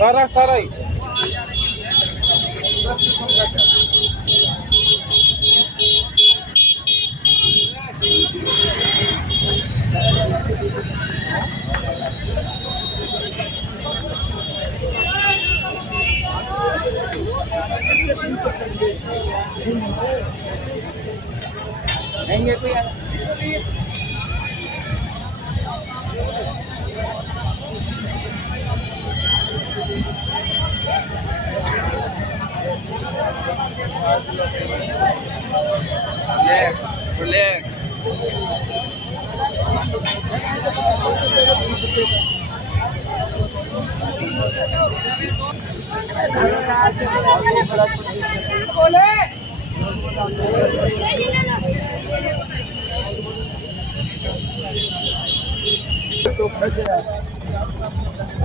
सारा सारा ही relax.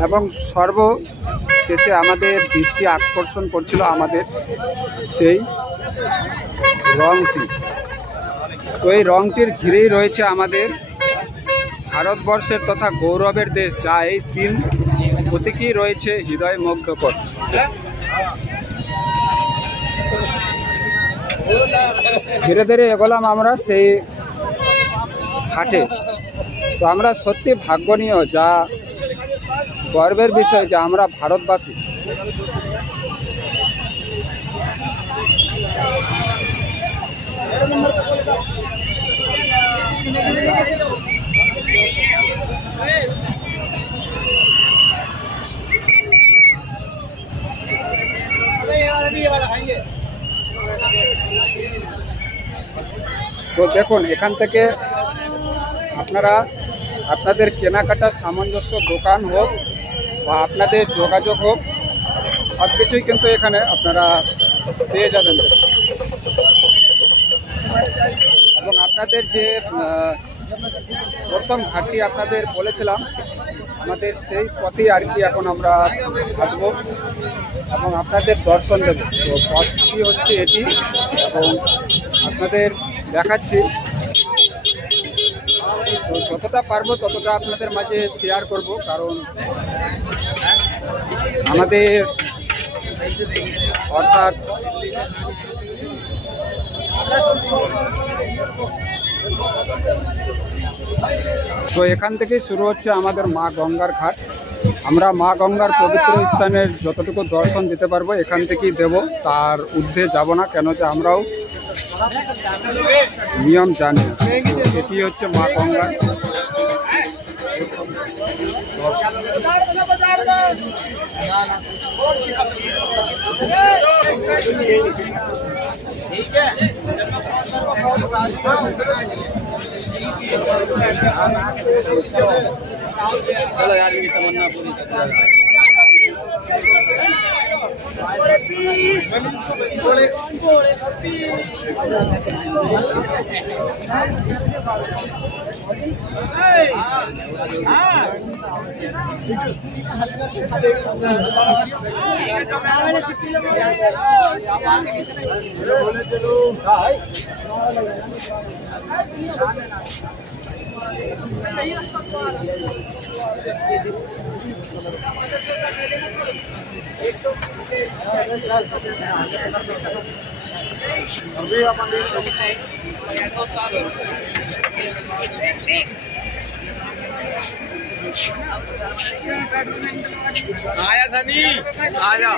এবং সর্বশেষে আমাদের দৃষ্টি আকর্ষণ করছিল আমাদের সেই রংটি। তো এই রংটির ঘিরেই রয়েছে আমাদের ভারতবর্ষের তথা গৌরবের দেশ, যা এই তিন প্রতীকই রয়েছে হৃদয় মুগ্ধকর। ধীরে ধীরে এগোলাম আমরা সেই ঘাটে। তো আমরা সত্যি ভাগ্যনীয়, যা গর্বের বিষয় যে আমরা ভারতবাসী। তো দেখুন, এখান থেকে আপনারা আপনাদের কেনাকাটার সামঞ্জস্য দোকান হোক বা আপনাদের যোগাযোগ হোক, সব কিছুই কিন্তু এখানে আপনারা পেয়ে যাবেন। এবং আপনাদের যে প্রথম ঘাটটি আপনাদের বলেছিলাম, আমাদের সেই পথেই আর কি এখন আমরা থাকবো এবং আপনাদের দর্শন দেব। তো পথটি হচ্ছে এটি এবং আপনাদের দেখাচ্ছি। তো যতটা পারবো ততটা আপনাদের মাঝে শেয়ার করব, কারণ আমাদের অর্থাৎ তো এখান থেকেই শুরু হচ্ছে আমাদের মা গঙ্গার ঘাট। আমরা মা গঙ্গার পবিত্র স্থানের যতটুকু দর্শন দিতে পারবো এখান থেকেই দেব, তার ঊর্ধ্বে যাব না, কেন যে আমরাও নিয়ম জানি। এটি হচ্ছে মা গঙ্গা। चलो यार, ये तमन्ना पूरी कर आया था नहीं, आजा।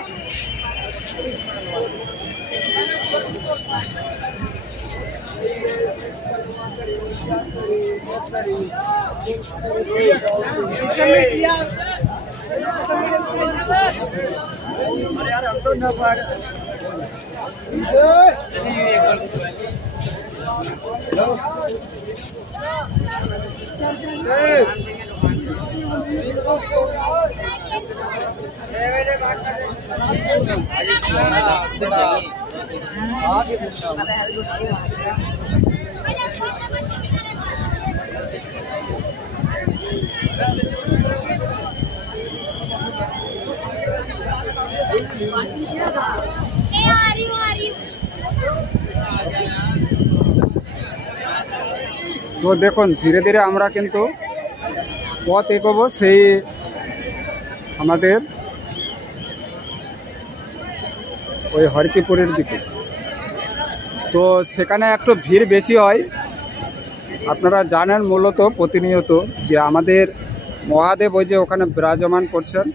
তো দেখুন ধীরে ধীরে আমরা কিন্তু পথ এগোবো সেই আমাদের ওই হরকিপুরের দিকে। তো সেখানে একটু ভিড় বেশি হয়। আপনারা জানেন মূলত প্রতিনিয়ত যে আমাদের মহাদেব ওই যে ওখানে বিরাজমান করছেন।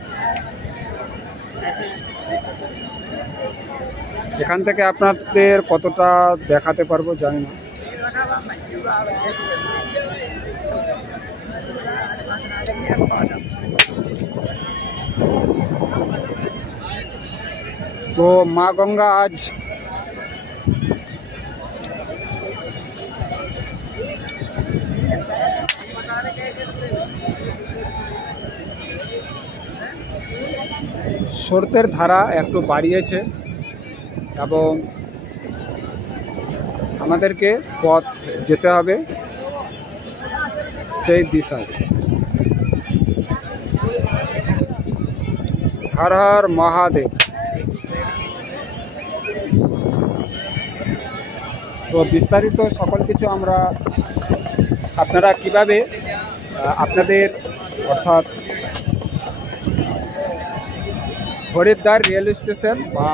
এখান থেকে আপনাদের কতটা দেখাতে পারবো জানি না। তো মা গঙ্গা আজ স্রোতের ধারা একটু বাড়িয়েছে এবং আমাদেরকে পথ যেতে হবে সেই দিশায়। হর হর মহাদেব। তো বিস্তারিত সকল কিছু আমরা আপনারা কিভাবে আপনাদের অর্থাৎ হরিদ্বার রেল স্টেশন বা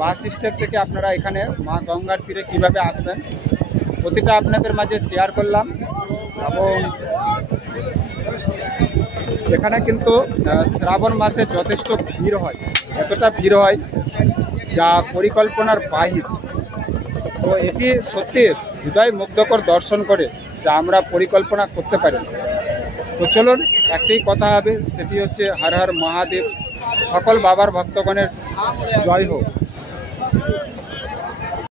বাস স্ট্যান্ড থেকে আপনারা এখানে মা গঙ্গার তীরে কীভাবে আসবেন প্রতিটা আপনাদের মাঝে শেয়ার করলাম। এবং এখানে কিন্তু শ্রাবণ মাসে যথেষ্ট ভিড় হয়, এতটা ভিড় হয় যা পরিকল্পনার বাহির। তো এটি সত্যি হৃদয় মুগ্ধকর দর্শন করে যা আমরা পরিকল্পনা করতে পারি। তো চলুন একটাই কথা হবে, সেটি হচ্ছে হর হর মহাদেব। সকল বাবার ভক্তগণের জয় হোক।